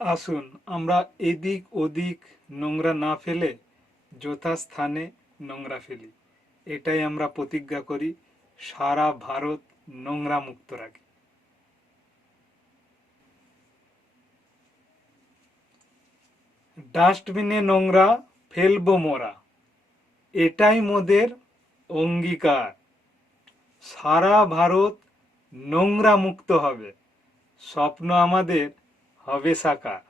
আসুন, আমরা এদিক ওদিক নোংরা না ফেলে যথাস্থানে নোংরা ফেলি। এটাই আমরা প্রতিজ্ঞা করি, সারা ভারত নোংরা মুক্ত রাখি। ডাস্টবিনে নোংরা, ফেলব মোরা। এটাই মোদের অঙ্গীকার। সারা ভারত নোংরা মুক্ত হবে। স্বপ্ন আমাদের হবে সাকার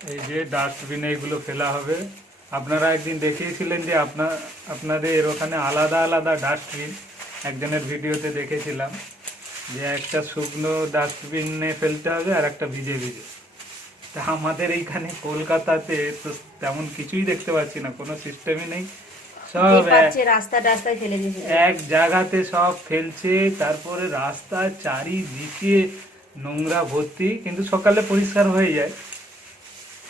এই যে ডাস্টবিনে এগুলো ফেলা হবে, আপনারা একদিন দেখিয়েছিলেন যে আপনার আপনাদের ওখানে আলাদা আলাদা ডাস্টবিন একজনের ভিডিওতে দেখেছিলাম যে একটা শুকনো ডাস্টবিনে ফেলতে হবে আর একটা ভিজে ভিজে। তা আমাদের এইখানে কলকাতাতে তো তেমন কিছুই দেখতে পাচ্ছি না, কোনো সিস্টেমই নেই। সব এক- রাস্তা টাস্তায় ফেলে দিয়েছে। এক জায়গাতে সব ফেলছে তারপরে রাস্তা চারিদিকে নোংরা ভর্তি কিন্তু সকালে পরিষ্কার হয়ে যায়।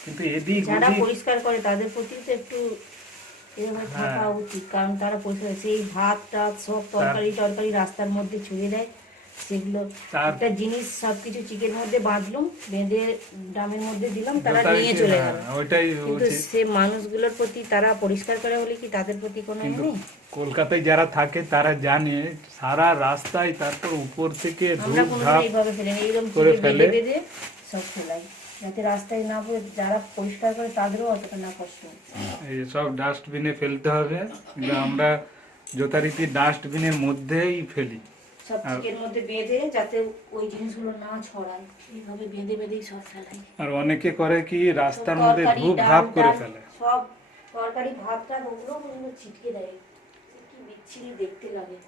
কিন্তু এদিক যারা পরিষ্কার করে তাদের প্রতি তো একটু এভাবে থাকা হ্যাঁ। উচিত কারণ তারা পরিষ্কার সেই ভাত টাত সব তরকারি টরকারি রাস্তার মধ্যে ছুঁয়ে দেয়। সেগুলো একটা জিনিস সবকিছু চিকের মধ্যে বাঁধলুম বেঁধে মধ্যে দিলাম তারা নিয়ে চলে হ্যাঁ, গেল। কিন্তু সে মানুষগুলোর প্রতি তারা পরিষ্কার করে বলে কি তাদের প্রতি কোনো নেই? কলকাতায় যারা থাকে তারা জানে সারা রাস্তায় তারপর উপর থেকে ধূপ ধাপ না এইরকম করে ফেলে। বেঁধে বেঁধে সব ফেলাই। যাতে রাস্তায় না পড়ে যারা পরিষ্কার করে তাদেরও অতটা না কষ্ট এই সব ডাস্টবিনে ফেলতে হবে। আমরা যথারীতি ডাস্টবিনের মধ্যেই ফেলি। সব চিকের মধ্যে বেঁধে যাতে ওই জিনিসগুলো না ছড়ায়। এইভাবে বেঁধে বেঁধেই সব ফেলাই আর অনেকে করে কি রাস্তার মধ্যে ডাল, ধাপ করে ফেলে। সব তরকারি ভাত টাত ওগুলো পর্যন্ত ছিটকে দেয়। কি বিচ্ছিরি দেখতে লাগে।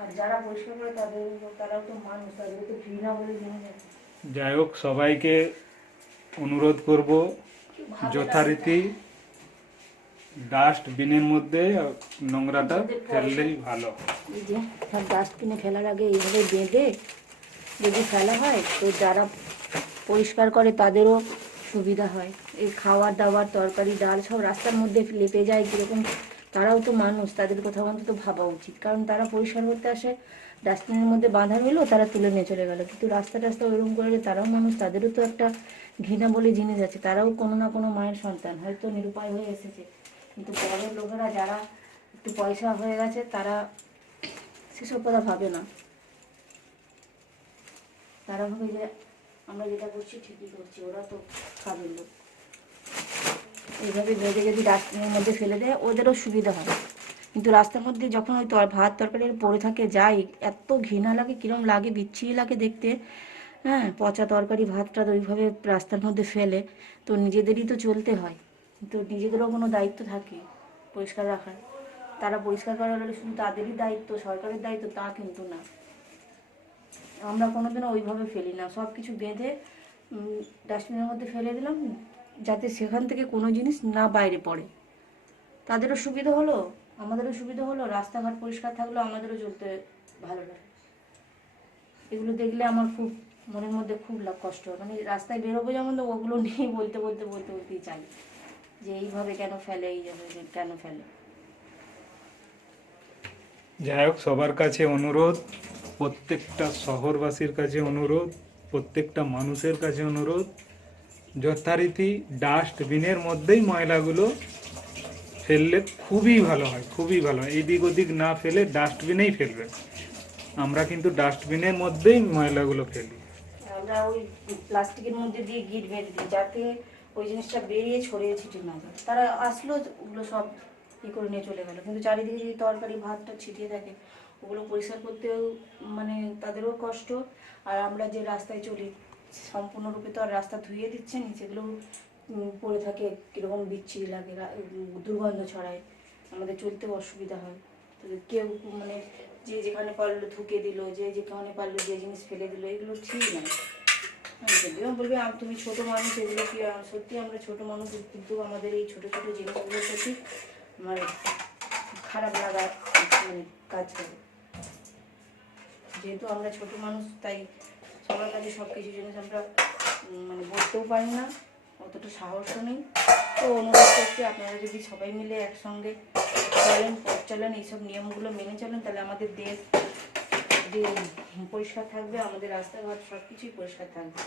আর যারা পরিষ্কার করে তাদের তারাও তো মানুষ তাদের তো ঘৃণা বলে আছে যাই হোক সবাইকে অনুরোধ করব যথারীতি ডাস্টবিনের মধ্যে নোংরাটা ফেললেই ভালো। এই যে সব ডাস্টবিনে ফেলার আগে এইভাবে বেঁধে যদি ফেলা হয় তো যারা পরিষ্কার করে তাদেরও সুবিধা হয়। এই খাবার দাবার তরকারি ডাল সব রাস্তার মধ্যে লেপে যায় কীরকম তারাও তো মানুষ তাদের কথা অন্তত ভাবা উচিত। কারণ তারা পরিষ্কার করতে আসে ডাস্টবিনের মধ্যে বাঁধা রইল তারা তুলে নিয়ে চলে গেল। কিন্তু রাস্তা টাস্তা ওইরকম করে তারাও মানুষ তাদেরও তো একটা ঘৃণা বলে জিনিস আছে। তারাও কোনো না কোনো মায়ের সন্তান হয়তো নিরুপায় হয়ে এসেছে। কিন্তু বড় লোকেরা যারা একটু পয়সা হয়ে গেছে, তারা সেসব কথা ভাবে না। তারা ভাবে যে আমরা যেটা করছি ঠিকই করছি, ওরা তো কাজের লোক এইভাবে বেঁধে যদি ডাস্টবিনের মধ্যে ফেলে দেয়, ওদেরও সুবিধা হয় কিন্তু রাস্তার মধ্যে যখন ওই ভাত তরকারি পড়ে থাকে, যাই, এত ঘৃণা লাগে, কিরম লাগে, বিচ্ছিরি লাগে দেখতে। হ্যাঁ পচা তরকারি, ভাতটা ওইভাবে রাস্তার মধ্যে ফেলে, তো নিজেদেরই তো চলতে হয়। তো নিজেদেরও কোনো দায়িত্ব থাকে পরিষ্কার রাখার। তারা পরিষ্কার করার হলে শুধু তাদেরই দায়িত্ব, সরকারের দায়িত্ব তা কিন্তু না। আমরা কোনোদিনও ওইভাবে ফেলি না। সব কিছু বেঁধে ডাস্টবিনের মধ্যে ফেলে দিলাম, যাতে সেখান থেকে কোনো জিনিস না বাইরে পড়ে। তাদেরও সুবিধা হলো, আমাদেরও সুবিধা হলো, রাস্তাঘাট পরিষ্কার থাকলেও আমাদেরও চলতে ভালো লাগে। এগুলো দেখলে আমার খুব, মনের মধ্যে খুব কষ্ট হয়। মানে রাস্তায় বেরোবো যেমন, ওগুলো নিয়ে বলতে বলতে বলতে, বলতেই চাই। যে এইভাবে কেন ফেলে এইভাবে কেন ফেলে? যাই হোক সবার কাছে অনুরোধ প্রত্যেকটা শহরবাসীর কাছে অনুরোধ প্রত্যেকটা মানুষের কাছে অনুরোধ যথারীতি ডাস্টবিনের মধ্যেই ময়লাগুলো ফেললে খুবই ভালো হয় খুবই ভালো হয়। এদিক ওদিক না ফেলে ডাস্টবিনেই ফেলবে। আমরা কিন্তু ডাস্টবিনের মধ্যেই ময়লাগুলো ফেলি। আমরা ওই প্লাস্টিকের মধ্যে দিয়ে গিট বেঁধে দিই যাতে ওই জিনিসটা বেরিয়ে ছড়িয়ে ছিটিয়ে না যায়। তারা আসলো, ওগুলো সব ই করে নিয়ে চলে গেলো। কিন্তু চারিদিকে যদি তরকারি ভাতটা ছিটিয়ে থাকে, ওগুলো পরিষ্কার করতেও মানে তাদেরও কষ্ট। আর আমরা যে রাস্তায় চলি, সম্পূর্ণরূপে তো আর রাস্তা ধুয়ে দিচ্ছে নি, সেগুলো পড়ে থাকে, কীরকম বিচ্ছিরি লাগে দুর্গন্ধ ছড়ায়। আমাদের চলতেও অসুবিধা হয়। তো কেউ মানে যে যেখানে পারল থুকে দিল, যে যেখানে পারল যে জিনিস ফেলে দিল, এগুলো ঠিক না হ্যাঁ যদিও বলবে তুমি ছোট মানুষ, এগুলো কি সত্যি আমরা ছোট মানুষ, কিন্তু আমাদের এই ছোট ছোট জিনিসগুলোর প্রতি আমার খারাপ লাগা মানে কাজ করে। যেহেতু আমরা ছোট মানুষ, তাই সবার কাছে সব কিছু জিনিস আমরা মানে বলতেও পারি না, অতটা সাহসও নেই। তো অনুরোধ করছি, আপনারা যদি সবাই মিলে একসঙ্গে চলেন, পথ চলেন, এইসব নিয়মগুলো মেনে চলেন, তাহলে আমাদের দেশ পরিষ্কার থাকবে আমাদের রাস্তাঘাট সব কিছুই পরিষ্কার থাকবে।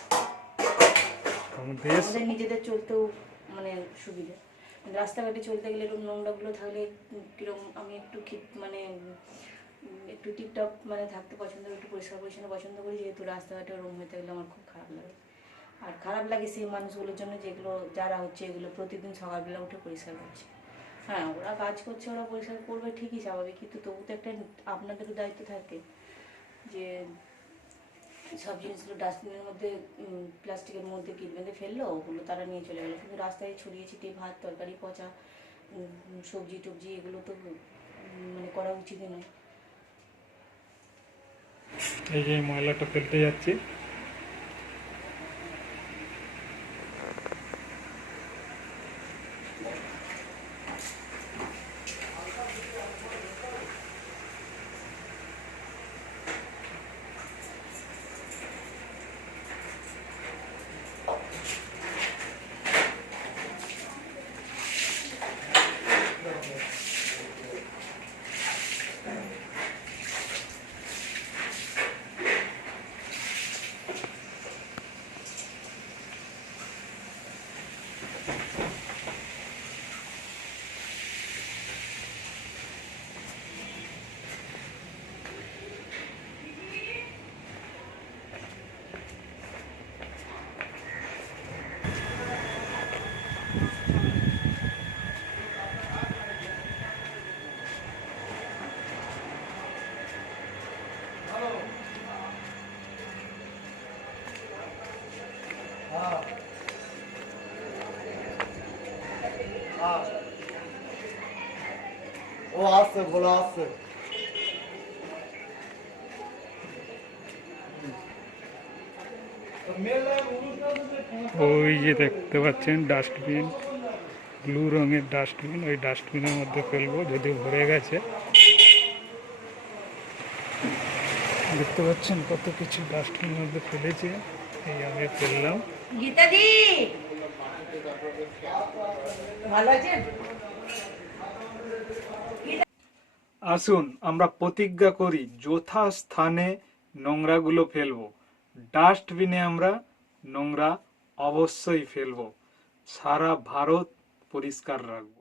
আমাদের নিজেদের চলতেও মানে সুবিধা। রাস্তাঘাটে চলতে গেলে এরকম নোংরাগুলো থাকলে কীরকম আমি একটু মানে একটু টিপটপ মানে থাকতে পছন্দ করি একটু পরিষ্কার পরিচ্ছন্ন পছন্দ করি যেহেতু রাস্তাঘাটে ওরকম হয়ে থাকলে আমার খুব খারাপ লাগে। আর খারাপ লাগে সেই মানুষগুলোর জন্য যেগুলো যারা হচ্ছে এগুলো প্রতিদিন সকালবেলা উঠে পরিষ্কার করছে। হ্যাঁ ওরা কাজ করছে ওরা পরিষ্কার করবে ঠিকই স্বাভাবিক কিন্তু তবু তো একটা আপনাদেরও দায়িত্ব থাকে যে সব জিনিসগুলো ডাস্টবিনের মধ্যে প্লাস্টিকের মধ্যে কি বেঁধে ফেলল, ওগুলো তারা নিয়ে চলে গেলো। কিন্তু রাস্তায় ছড়িয়ে ছিটিয়ে ভাত, তরকারি, পচা সবজি টবজি এগুলো তো মানে করা উচিত নয়। এই যে ময়লাটা ফেলতে যাচ্ছি। ও আসছে বলো আসছে ওই যে দেখতে পাচ্ছেন ডাস্টবিন ব্লু রঙের ডাস্টবিন ওই ডাস্টবিনের মধ্যে ফেলব যদি ভরে গেছে। দেখতে পাচ্ছেন কত কিছু ডাস্টবিনের মধ্যে ফেলেছে এই আমি ফেললাম। গীতাদি! ভালো আছেন? আসুন আমরা প্রতিজ্ঞা করি, যথা স্থানে নোংরাগুলো ফেলব। ডাস্টবিনে আমরা নোংরা অবশ্যই ফেলব। সারা ভারত পরিষ্কার রাখব।